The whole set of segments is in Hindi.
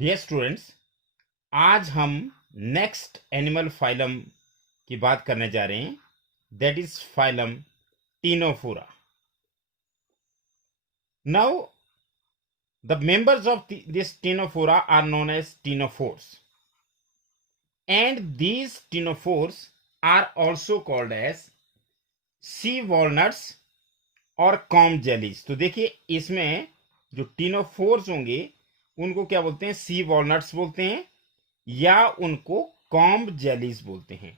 डियर स्टूडेंट्स, आज हम नेक्स्ट एनिमल फाइलम की बात करने जा रहे हैं, that is phylum Ctenophora. Now the members of this Ctenophora are known as ctenophores, and these ctenophores are also called as sea walnuts और कॉम जेलीज। तो देखिए, इसमें जो टीनोफोर्स होंगे उनको क्या बोलते हैं? सी वॉलनट्स बोलते हैं या उनको कॉम्ब जेलीज बोलते हैं।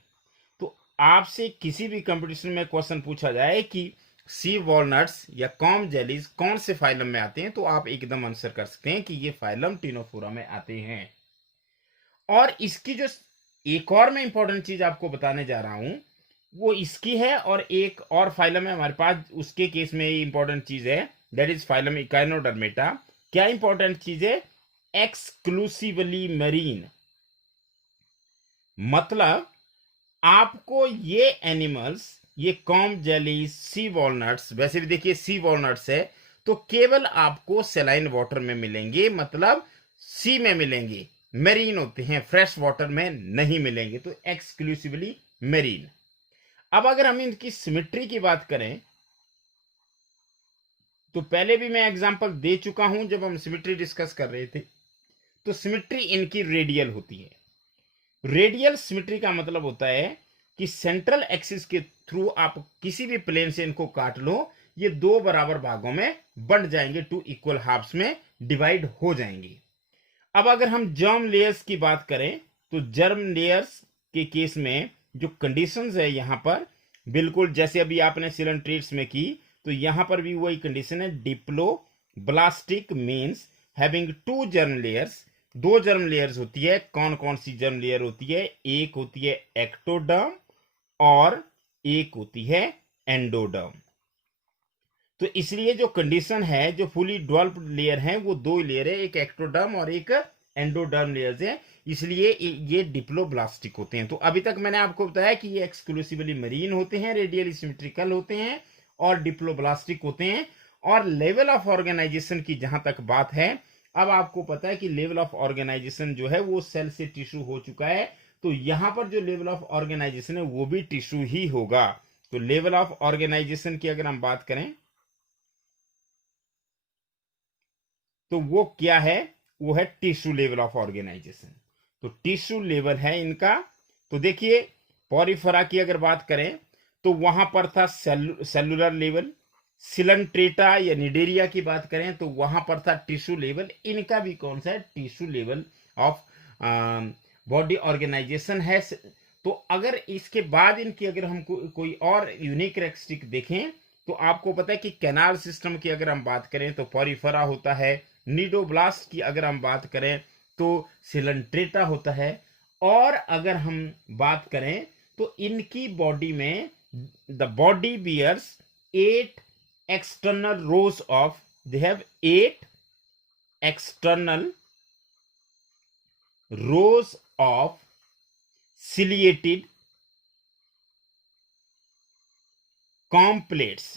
तो आपसे किसी भी कंपटीशन में क्वेश्चन पूछा जाए कि सी वॉलनट्स या कॉम्ब जेलीज कौन से फाइलम में आते हैं, तो आप एकदम आंसर कर सकते हैं कि ये फाइलम टीनोफोरा में आते हैं। और इसकी जो एक और मैं इंपॉर्टेंट चीज आपको बताने जा रहा हूं वो इसकी है, और एक और फाइलम है हमारे पास, उसके केस में इंपॉर्टेंट चीज है, दैट इज फाइलम इकाइनोडर्मेटा। क्या इंपॉर्टेंट चीज है? Exclusively marine. मतलब आपको ये एनिमल्स, ये कॉम्ब जेली, सी वॉलनट्स, वैसे भी देखिए सी वॉलनट्स है तो केवल आपको सेलाइन वाटर में मिलेंगे, मतलब सी में मिलेंगे, मेरीन होते हैं, फ्रेश वाटर में नहीं मिलेंगे, तो एक्सक्लूसिवली मेरीन। अब अगर हम इनकी सिमेट्री की बात करें तो पहले भी मैं एग्जांपल दे चुका हूं जब हम सिमेट्री डिस्कस कर रहे थे। तो सिमेट्री इनकी रेडियल होती है। रेडियल सिमेट्री का मतलब होता है कि सेंट्रल एक्सिस के थ्रू आप किसी भी प्लेन से इनको काट लो, ये दो बराबर भागों में बंट जाएंगे, टू इक्वल हाफ्स में डिवाइड हो जाएंगे। अब अगर हम जर्म लेयर्स की बात करें तो जर्म लेयर्स के केस में जो कंडीशंस है यहां पर बिल्कुल जैसे अभी आपने सिलेंट्रेट्स में की, तो यहां पर भी वही कंडीशन है। Diploblastic means having two germ layers. दो जर्म लेयर्स होती है। कौन कौन सी जर्म लेयर होती है? एक होती है एक्टोडर्म और एक होती है एंडोडर्म। तो इसलिए जो कंडीशन है, जो फुली डेवलप्ड लेयर है वो दो लेयर है, एक एक्टोडर्म और एक एंडोडर्म लेयर्स है, इसलिए ये डिप्लोब्लास्टिक होते हैं। तो अभी तक मैंने आपको बताया कि ये एक्सक्लूसिवली मरीन होते हैं, रेडियली सिमेट्रिकल होते हैं और डिप्लोब्लास्टिक होते हैं। और लेवल ऑफ ऑर्गेनाइजेशन की जहां तक बात है, अब आपको पता है कि लेवल ऑफ ऑर्गेनाइजेशन जो है वो सेल से टिश्यू हो चुका है, तो यहां पर जो लेवल ऑफ ऑर्गेनाइजेशन है वो भी टिश्यू ही होगा। तो लेवल ऑफ ऑर्गेनाइजेशन की अगर हम बात करें तो वो क्या है? वो है टिश्यू लेवल ऑफ ऑर्गेनाइजेशन। तो टिश्यू लेवल है इनका। तो देखिए, पॉरीफेरा की अगर बात करें तो वहां पर था सेलुलर लेवल। सिलेंट्रेटा या निडेरिया की बात करें तो वहां पर था टिश्यू लेवल। इनका भी कौन सा है? Tissue level of body organisation है। तो अगर इसके बाद इनकी अगर हम कोई और यूनिक कैरेक्टरिस्टिक देखें तो आपको पता है कि कैनाल सिस्टम की अगर हम बात करें तो पॉरीफेरा होता है। नीडोब्लास्ट की अगर हम बात करें तो सिलेंट्रेटा होता है। और अगर हम बात करें तो इनकी बॉडी में the body bears 8 external rows of, they have 8 external rows of ciliated comb plates.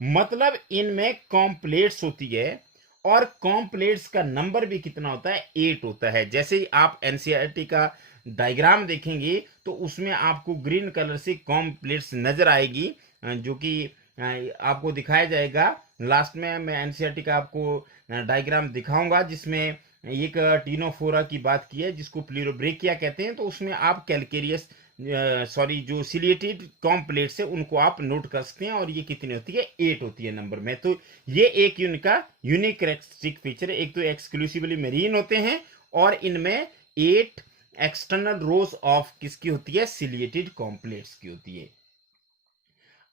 मतलब इनमें कॉम्प्लेट्स होती है, और कॉम्प्लेट्स का नंबर भी कितना होता है? 8 होता है। जैसे ही आप एनसीईआरटी का डायग्राम देखेंगे तो उसमें आपको ग्रीन कलर से कॉम्प्लेट्स नजर आएगी, जो कि आपको दिखाया जाएगा। लास्ट में मैं एनसीईआरटी का आपको डायग्राम दिखाऊंगा जिसमें एक टीनोफोरा की बात की है जिसको प्लीरोब्रेकिया कहते हैं। तो उसमें आप कैलकेरियस जो सिलिएटेड कॉम्प्लेट्स है उनको आप नोट कर सकते हैं, और ये कितनी होती है? 8 होती है नंबर में। तो ये एक इनका यूनिक कैरेक्टरिस्टिक फीचर है। एक तो एक्सक्लूसिवली मेरीन होते हैं और इनमें 8 एक्सटर्नल रोज ऑफ किसकी होती है? सिलिएटेड कॉम्प्लेट्स की होती है।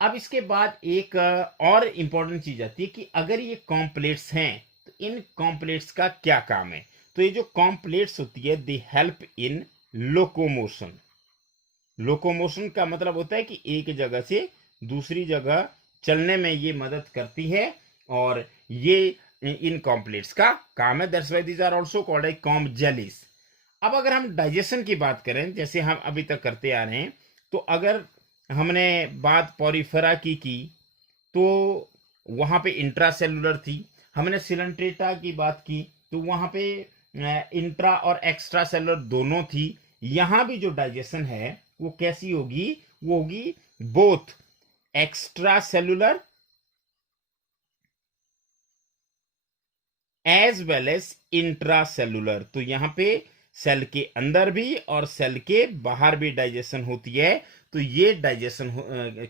अब इसके बाद एक और इंपॉर्टेंट चीज आती है कि अगर ये कॉम्प्लेट्स हैं तो इन कॉम्प्लेट्स का क्या काम है? तो ये जो कॉम्प्लेट्स होती है they help in locomotion. Locomotion का मतलब होता है कि एक जगह से दूसरी जगह चलने में ये मदद करती है, और ये इन कॉम्प्लेट्स का काम है। That's why these are also called as comb jellies. अब अगर हम डाइजेशन की बात करें जैसे हम अभी तक करते आ रहे हैं, तो अगर हमने बात पॉरीफेरा की तो वहां पे इंट्रासेलुलर थी। हमने सिलेंट्रेटा की बात की तो वहां पे इंट्रा और एक्स्ट्रा सेलुलर दोनों थी। यहां भी जो डाइजेशन है वो कैसी होगी, वो होगी both extracellular as well as intracellular. तो यहां पे सेल के अंदर भी और सेल के बाहर भी डाइजेशन होती है। तो ये डाइजेशन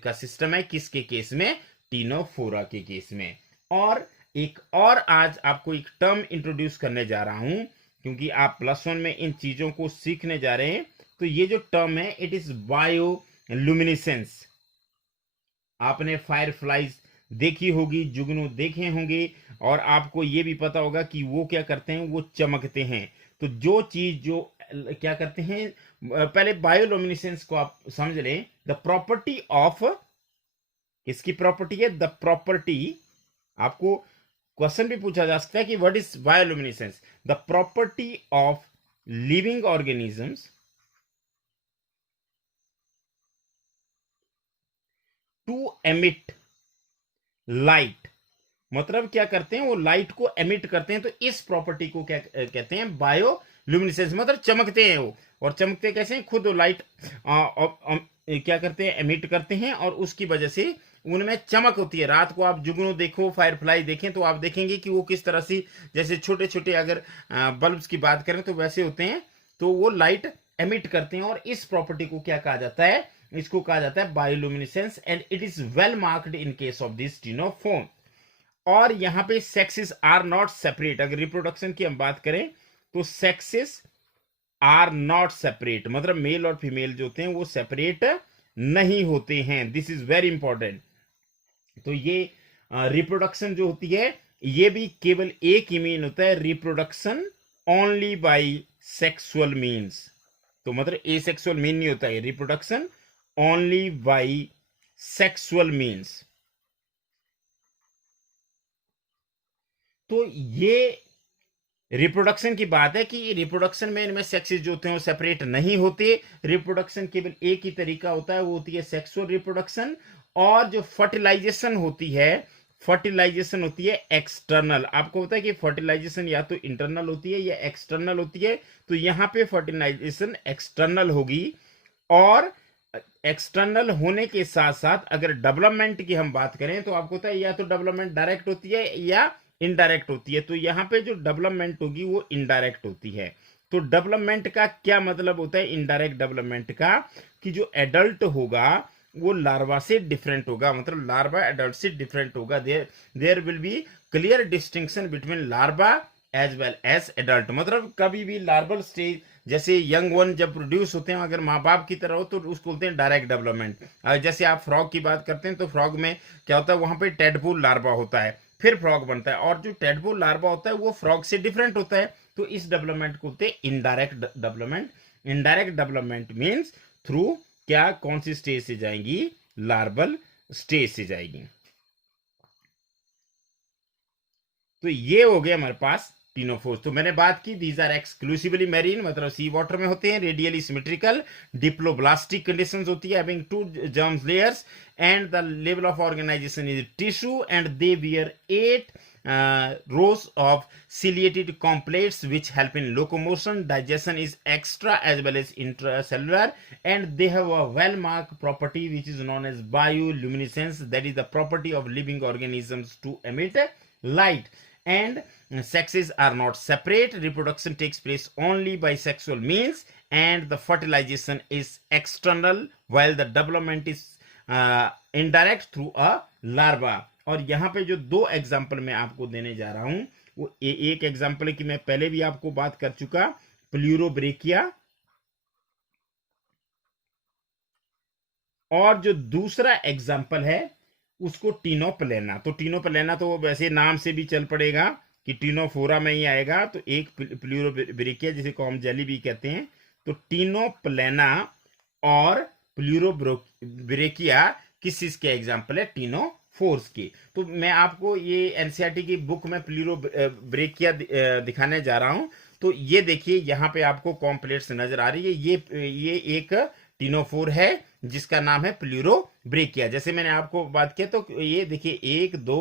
का सिस्टम है किसके केस में, टीनोफोरा के केस में। और एक और आज आपको एक टर्म इंट्रोड्यूस करने जा रहा हूं, क्योंकि आप +1 में इन चीजों को सीखने जा रहे हैं। तो ये जो टर्म है इट इज बायोल्यूमिनेसेंस। आपने फायरफ्लाइज देखी होगी, जुगनू देखे होंगे, और आपको ये भी पता होगा कि वो क्या करते हैं, वो चमकते हैं। तो जो चीज जो क्या करते हैं, पहले बायोल्यूमिनेसेंस को आप समझ लें। द प्रॉपर्टी ऑफ, इसकी प्रॉपर्टी है द प्रॉपर्टी, आपको क्वेश्चन भी पूछा जा सकता है कि what is bioluminescence, the property of living organisms to emit light. मतलब क्या करते हैं, वो लाइट को एमिट करते हैं। तो इस प्रॉपर्टी को क्या कहते हैं, बायोल्यूमिनेसेंस। मतलब चमकते हैं वो, और चमकते कैसे हैं, खुद लाइट क्या करते हैं, एमिट करते हैं, और उसकी वजह से उनमें चमक होती है। रात को आप जुगनू देखो, फायरफ्लाई देखें, तो आप देखेंगे कि वो किस तरह से, जैसे छोटे छोटे अगर बल्ब्स की बात करें तो वैसे होते हैं। तो वो लाइट एमिट करते हैं, और इस प्रॉपर्टी को क्या कहा जाता है, इसको कहा जाता है bioluminescence, and it is well marked in case of this ctenophore. और यहां पे सेक्सेस आर नॉट सेपरेट। अगर रिप्रोडक्शन की हम बात करें तो सेक्सेस आर नॉट सेपरेट, मतलब मेल और फीमेल जो होते हैं वो सेपरेट नहीं होते हैं। This is very important. तो ये रिप्रोडक्शन जो होती है, ये भी केवल एक ही मीन होता है, reproduction only by sexual means. तो मतलब एसेक्सुअल मीन नहीं होता है, reproduction only by sexual means. तो ये रिप्रोडक्शन की बात है कि रिप्रोडक्शन में इनमें सेक्सेस जो होते हैं वो सेपरेट नहीं होते। रिप्रोडक्शन केवल एक ही तरीका होता है, वो होती है सेक्सुअल रिप्रोडक्शन। और जो फर्टिलाइजेशन होती है, फर्टिलाइजेशन होती है एक्सटर्नल। आपको पता है कि फर्टिलाइजेशन या तो इंटरनल होती है या एक्सटर्नल होती है। तो यहां पे फर्टिलाइजेशन एक्सटर्नल होगी। और एक्सटर्नल होने के साथ साथ अगर डेवलपमेंट की हम बात करें तो आपको पता है या तो डेवलपमेंट डायरेक्ट होती है या इनडायरेक्ट होती है। तो यहां पे जो डेवलपमेंट होगी वो इनडायरेक्ट होती है। तो डेवलपमेंट का क्या मतलब होता है, इनडायरेक्ट डेवलपमेंट का, कि जो एडल्ट होगा वो लार्वा से डिफरेंट होगा। मतलब लार्वा एडल्ट से डिफरेंट होगा। There will be clear distinction between larva as well as adult. मतलब कभी भी लार्वल स्टेज, जैसे यंग वन जब प्रोड्यूस होते हैं अगर माँ बाप की तरह हो तो उसको बोलते हैं डायरेक्ट डेवलपमेंट। जैसे आप फ्रॉग की बात करते हैं तो फ्रॉग में क्या होता है, वहां पे टेडपोल लार्वा होता है, फिर फ्रॉग बनता है, और जो टेडपोल लार्वा होता है वो फ्रॉग से डिफरेंट होता है। तो इस डेवलपमेंट को बोलते हैं indirect development. Indirect development means through क्या, कौन सी स्टेज से जाएंगी, लार्वल स्टेज से जाएगी। तो ये हो गया हमारे पास टीनोफोर्स। तो मैंने बात की दीज आर एक्सक्लूसिवली मैरीन, मतलब सी वाटर में होते हैं, रेडियली सिमेट्रिकल, डिप्लोब्लास्टिक कंडीशंस होती है, having 2 germ layers, and the level of organization is tissue, and they wear 8 rows of ciliated complex which help in locomotion. Digestion is extra as well as intracellular, and they have a well marked property which is known as bioluminescence, that is the property of living organisms to emit light. And sexes are not separate. Reproduction takes place only by sexual means, and the fertilization is external while the development is indirect through a larva. और यहां पे जो 2 एग्जाम्पल मैं आपको देने जा रहा हूं वो एक एग्जाम्पल है कि मैं पहले भी आपको बात कर चुका, प्लूरोब्रेकिया, और जो दूसरा एग्जाम्पल है उसको टीनोपलेना। तो टीनोपलेना तो वैसे नाम से भी चल पड़ेगा कि टीनोफोरा में ही आएगा। तो एक प्लूरोब्रेकिया जिसे को हम जेली भी कहते हैं। तो टीनोपलेना और प्लूरोब्रेकिया किस चीज के एग्जाम्पल है, टीनोफोर्स के। तो मैं आपको ये एनसीईआरटी की बुक में प्लूरोब्रेकिया दिखाने जा रहा हूं। तो ये देखिए यहाँ पे आपको कॉम्प्लेट्स नजर आ रही है। ये एक टीनोफोर है जिसका नाम है प्लूरोब्रेकिया। जैसे मैंने आपको बात किया तो ये देखिए 1 2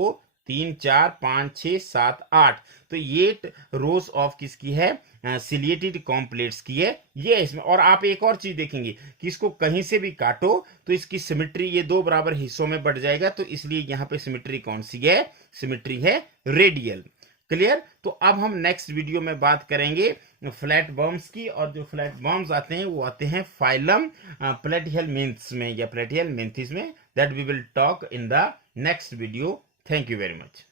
3 4 5 6 7 8, तो ये रोज ऑफ किसकी है, सिलिएटेड कॉम्प्लेट्स की है ये इसमें। और आप एक और चीज देखेंगे कि इसको कहीं से भी काटो तो इसकी सिमेट्री ये दो बराबर हिस्सों में बढ़ जाएगा, तो इसलिए यहां पे सिमेट्री कौन सी है, सिमेट्री है रेडियल। क्लियर। तो अब हम नेक्स्ट वीडियो में बात करेंगे फ्लैट बॉम्ब्स की, और जो फ्लैट बॉम्ब्स आते हैं वो आते हैं फाइलम प्लेटिहेलमिंथ्स में या प्लेटिहेलमिंथिस में। That we will talk in the next video. Thank you very much.